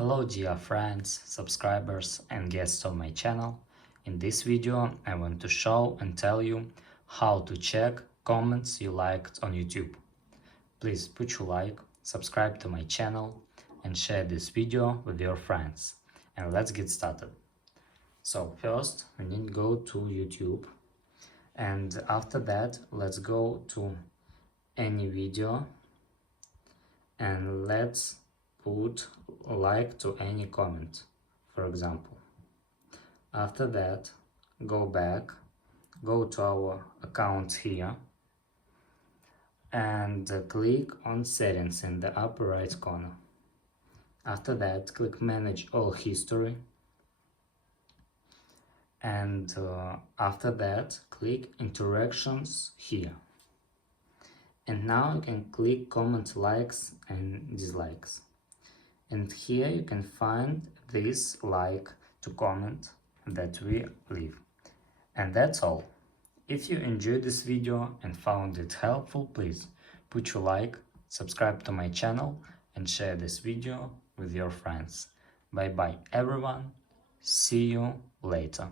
Hello dear friends, subscribers and guests of my channel. In this video I want to show and tell you how to check comments you liked on YouTube. Please put your like, subscribe to my channel and share this video with your friends. And let's get started. So first we need to go to YouTube, and after that let's go to any video and let's put like to any comment, for example. After that, go back, go to our account here and click on settings in the upper right corner. After that, click manage all history, and after that click interactions here. And now you can click comment likes and dislikes. And here you can find this like to comment that we leave. And that's all. If you enjoyed this video and found it helpful, please put your like, subscribe to my channel and share this video with your friends. Bye bye everyone. See you later.